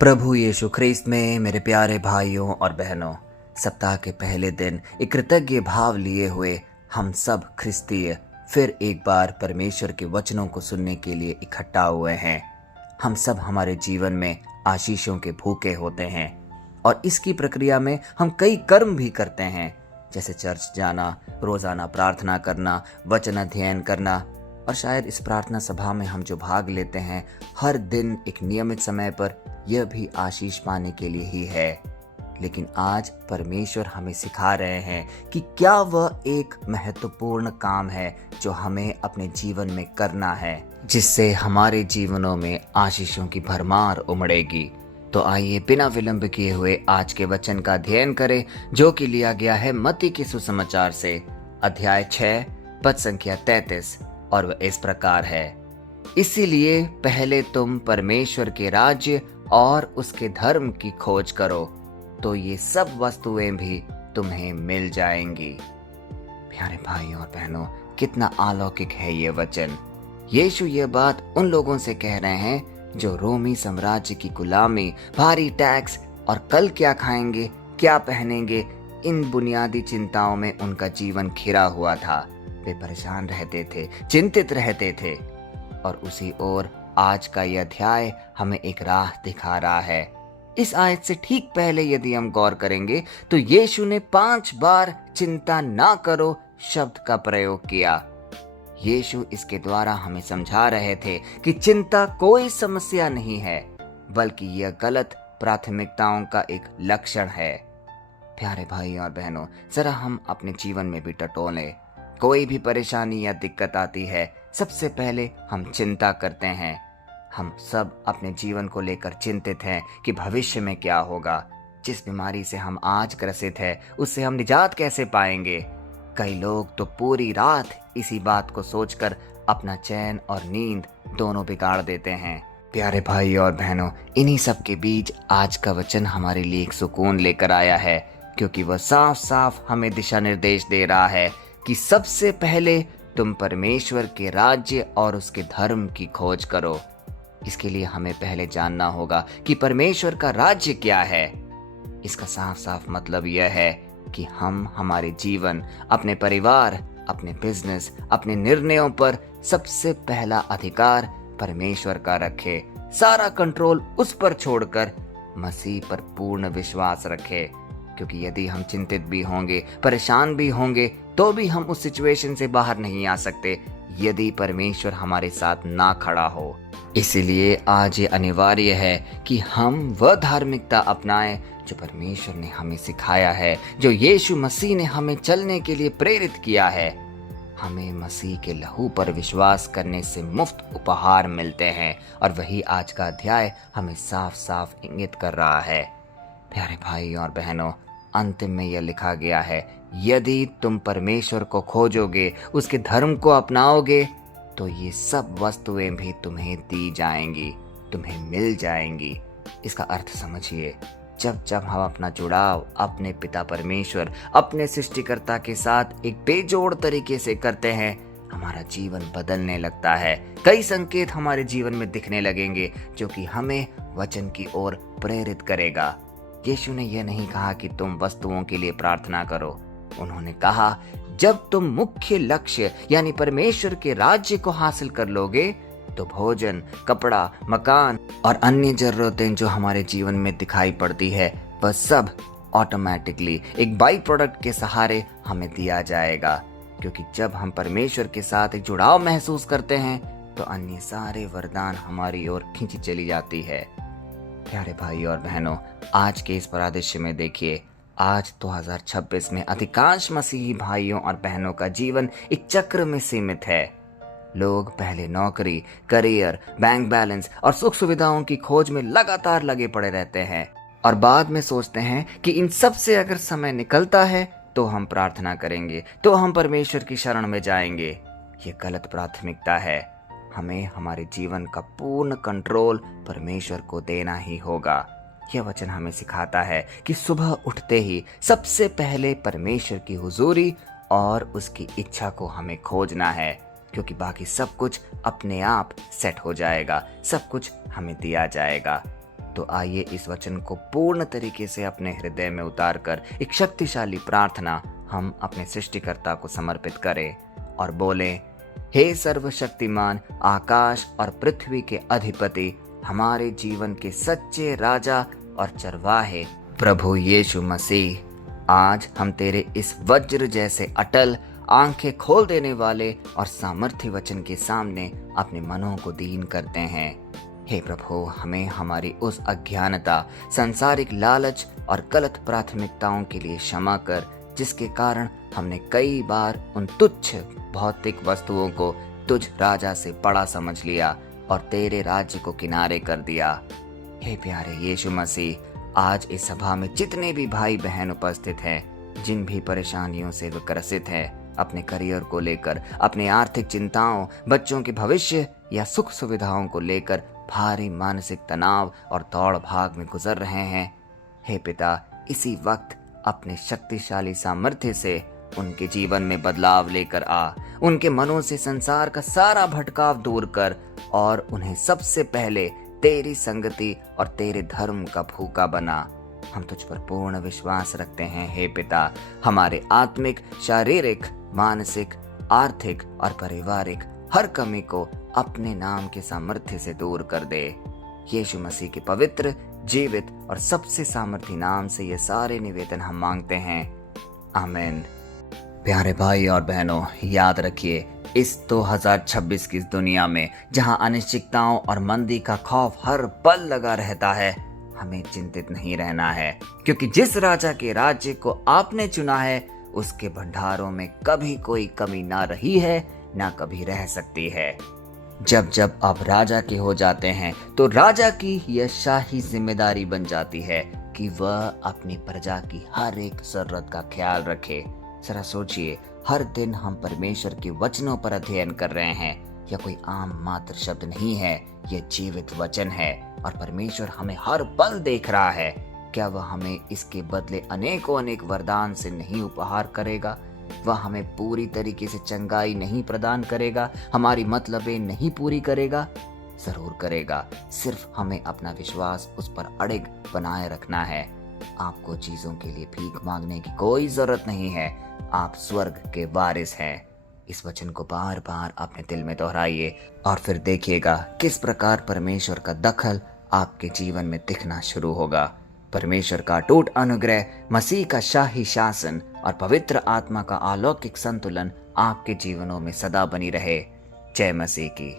प्रभु यीशु ख्रीस्त में मेरे प्यारे भाइयों और बहनों, सप्ताह के पहले दिन एक कृतज्ञ भाव लिए हुए हम सब ख्रिस्तीय फिर एक बार परमेश्वर के वचनों को सुनने के लिए इकट्ठा हुए हैं। हम सब हमारे जीवन में आशीषों के भूखे होते हैं और इसकी प्रक्रिया में हम कई कर्म भी करते हैं, जैसे चर्च जाना, रोजाना प्रार्थना करना, वचन अध्ययन करना। और शायद इस प्रार्थना सभा में हम जो भाग लेते हैं हर दिन एक नियमित समय पर, यह भी आशीष पाने के लिए ही है। लेकिन आज परमेश्वर हमें सिखा रहे हैं कि क्या वह एक महत्वपूर्ण काम है जो हमें अपने जीवन में करना है, जिससे हमारे जीवनों में आशीषों की भरमार उमड़ेगी। तो आइए बिना विलंब किए हुए आज के वचन का अध्ययन करें, जो कि लिया गया है मत्ती के सुसमाचार से, अध्याय 6 पद संख्या 33, और वह इस प्रकार है। इसीलिए पहले तुम परमेश्वर के राज्य और उसके धर्म की खोज करो, तो ये सब वस्तुएं भी तुम्हें मिल जाएंगी। प्यारे भाइयों और बहनों, कितना अलौकिक है ये वचन। यीशु ये बात उन लोगों से कह रहे हैं जो रोमी साम्राज्य की गुलामी, भारी टैक्स और कल क्या खाएंगे, क्या पहनेंगे, इन बुनियादी चिंताओं में उनका जीवन घिरा हुआ था। वे परेशान रहते थे, चिंतित रहते थे। और उसी ओर आज का यह अध्याय हमें एक राह दिखा रहा है। इस आयत से ठीक पहले यदि हम गौर करेंगे तो यीशु ने 5 बार चिंता ना करो शब्द का प्रयोग किया। यीशु इसके द्वारा हमें समझा रहे थे कि चिंता कोई समस्या नहीं है, बल्कि यह गलत प्राथमिकताओं का एक लक्षण है। प्यारे भाई और बहनों, जरा हम अपने जीवन में भी टटोलें। कोई भी परेशानी या दिक्कत आती है, सबसे पहले हम चिंता करते हैं। हम सब अपने जीवन को लेकर चिंतित हैं कि भविष्य में क्या होगा, जिस बीमारी से हम आज ग्रसित हैं उससे हम निजात कैसे पाएंगे। कई लोग तो पूरी रात इसी बात को सोचकर अपना चैन और नींद दोनों बिगाड़ देते हैं। प्यारे भाई और बहनों, इन्हीं सब के बीच आज का वचन हमारे लिए एक सुकून लेकर आया है, क्योंकि वह साफ साफ हमें दिशा निर्देश दे रहा है कि सबसे पहले तुम परमेश्वर के राज्य और उसके धर्म की खोज करो। इसके लिए हमें पहले जानना होगा कि परमेश्वर का राज्य क्या है। इसका साफ साफ मतलब यह है कि हम हमारे जीवन, अपने परिवार, अपने बिजनेस, अपने निर्णयों पर सबसे पहला अधिकार परमेश्वर का रखें। सारा कंट्रोल उस पर छोड़कर मसीह पर पूर्ण विश्वास रखें। क्योंकि यदि हम चिंतित भी होंगे, परेशान भी होंगे, तो भी हम उस सिचुएशन से बाहर नहीं आ सकते यदि परमेश्वर हमारे साथ ना खड़ा हो। इसीलिए आज ये अनिवार्य है कि हम वह धार्मिकता अपनाएं जो परमेश्वर ने हमें सिखाया है, जो यीशु मसीह ने हमें चलने के लिए प्रेरित किया है। हमें मसीह के लहू पर विश्वास करने से मुफ्त उपहार मिलते हैं, और वही आज का अध्याय हमें साफ साफ इंगित कर रहा है। प्यारे भाई और बहनों, अंतिम में यह लिखा गया है, यदि तुम परमेश्वर को खोजोगे, उसके धर्म को अपनाओगे, तो ये सब वस्तुएं भी तुम्हें दी जाएंगी, तुम्हें मिल जाएंगी। इसका अर्थ समझिए। जब जब हम अपना जुड़ाव अपने पिता परमेश्वर, अपने सृष्टिकर्ता के साथ एक बेजोड़ तरीके से करते हैं, हमारा जीवन बदलने लगता है। कई संकेत हमारे जीवन में दिखने लगेंगे जो कि हमें वचन की ओर प्रेरित करेगा। यीशु ने यह नहीं कहा कि तुम वस्तुओं के लिए प्रार्थना करो। उन्होंने कहा, जब तुम मुख्य लक्ष्य यानी परमेश्वर के राज्य को हासिल कर लोगे, तो भोजन, कपड़ा, मकान और अन्य जरूरतें जो हमारे जीवन में दिखाई पड़ती है, वह सब ऑटोमेटिकली एक बाई प्रोडक्ट के सहारे हमें दिया जाएगा। क्योंकि जब हम परमेश्वर के साथ एक जुड़ाव महसूस करते हैं, तो अन्य सारे वरदान हमारी ओर खींची चली जाती है। प्यारे भाई और बहनों, आज के इस परिदृश्य में देखिए, आज 2026 में अधिकांश मसीही भाइयों और बहनों का जीवन एक चक्र में सीमित है। लोग पहले नौकरी, करियर, बैंक बैलेंस और सुख सुविधाओं की खोज में लगातार लगे पड़े रहते हैं, और बाद में सोचते हैं कि इन सब से अगर समय निकलता है तो हम प्रार्थना करेंगे, तो हम परमेश्वर की शरण में जाएंगे। ये गलत प्राथमिकता है। हमें हमारे जीवन का पूर्ण कंट्रोल परमेश्वर को देना ही होगा। यह वचन हमें सिखाता है कि सुबह उठते ही सबसे पहले परमेश्वर की हुजूरी और उसकी इच्छा को हमें खोजना है, क्योंकि बाकी सब कुछ अपने आप सेट हो जाएगा, सब कुछ हमें दिया जाएगा। तो आइए इस वचन को पूर्ण तरीके से अपने हृदय में उतारकर एक शक्तिशाली प्रार्थना हम अपने सृष्टिकर्ता को समर्पित करें और बोलें, हे सर्वशक्तिमान आकाश और पृथ्वी के अधिपति, हमारे जीवन के सच्चे राजा और चरवाहे प्रभु यीशु मसीह, आज हम तेरे इस वज्र जैसे अटल, आंखें खोल देने वाले और सामर्थ्य वचन के सामने अपने मनों को दीन करते हैं। हे प्रभु, हमें हमारी उस अज्ञानता, सांसारिक लालच और गलत प्राथमिकताओं के लिए क्षमा कर, जिसके कारण हमने कई बार उन तुच्छ भौतिक वस्तुओं को तुझ राजा से बड़ा समझ लिया और तेरे राज्य को किनारे कर दिया। हे प्यारे यीशु मसीह, आज इस सभा में जितने भी भाई बहन उपस्थित हैं, जिन भी परेशानियों से वे ग्रसित हैं, अपने करियर को लेकर, अपने आर्थिक चिंताओं, बच्चों के भविष्य या सुख सुविधाओं को लेकर भारी मानसिक तनाव और दौड़ भाग में गुजर रहे हैं, हे पिता, इसी वक्त अपने शक्तिशाली सामर्थ्य से उनके जीवन में बदलाव लेकर आ, उनके मनों से संसार का सारा भटकाव दूर कर और उन्हें सबसे पहले तेरी संगति और तेरे धर्म का भूखा बना। हम तुझ पर पूर्ण विश्वास रखते हैं हे पिता, हमारे आत्मिक, शारीरिक, मानसिक, आर्थिक और पारिवारिक हर कमी को अपने नाम के सामर्थ्य से दूर कर दे। यीशु मसीह के पवित्र, जीवित और सबसे सामर्थी नाम से ये सारे निवेदन हम मांगते हैं, आमीन। प्यारे भाई और बहनों, याद रखिए, इस 2026 की इस दुनिया में जहां अनिश्चितताओं और मंदी का खौफ हर पल लगा रहता है, हमें चिंतित नहीं रहना है, क्योंकि जिस राजा के राज्य को आपने चुना है उसके भंडारों में कभी कोई कमी ना रही है, ना कभी रह सकती है। जब जब आप राजा के हो जाते हैं तो राजा की यह शाही जिम्मेदारी बन जाती है कि वह अपनी प्रजा की हर एक जरूरत का ख्याल रखे। जरा सोचिए, हर दिन हम परमेश्वर के वचनों पर अध्ययन कर रहे हैं। यह कोई आम मात्र शब्द नहीं है, यह जीवित वचन है और परमेश्वर हमें हर पल देख रहा है। क्या वह हमें इसके बदले अनेकों अनेक वरदान से नहीं उपहार करेगा? वह हमें पूरी तरीके से चंगाई नहीं प्रदान करेगा, हमारी मतलबें नहीं पूरी करेगा? जरूर करेगा, सिर्फ हमें अपना विश्वास उस पर अड़िग बनाए रखना है। आपको चीजों के लिए भीख मांगने की कोई जरूरत नहीं है, आप स्वर्ग के वारिस हैं। इस वचन को बार बार अपने दिल में दोहराइए और फिर देखिएगा किस प्रकार परमेश्वर का दखल आपके जीवन में दिखना शुरू होगा। परमेश्वर का अटूट अनुग्रह, मसीह का शाही शासन और पवित्र आत्मा का अलौकिक संतुलन आपके जीवनों में सदा बनी रहे। जय मसीह की।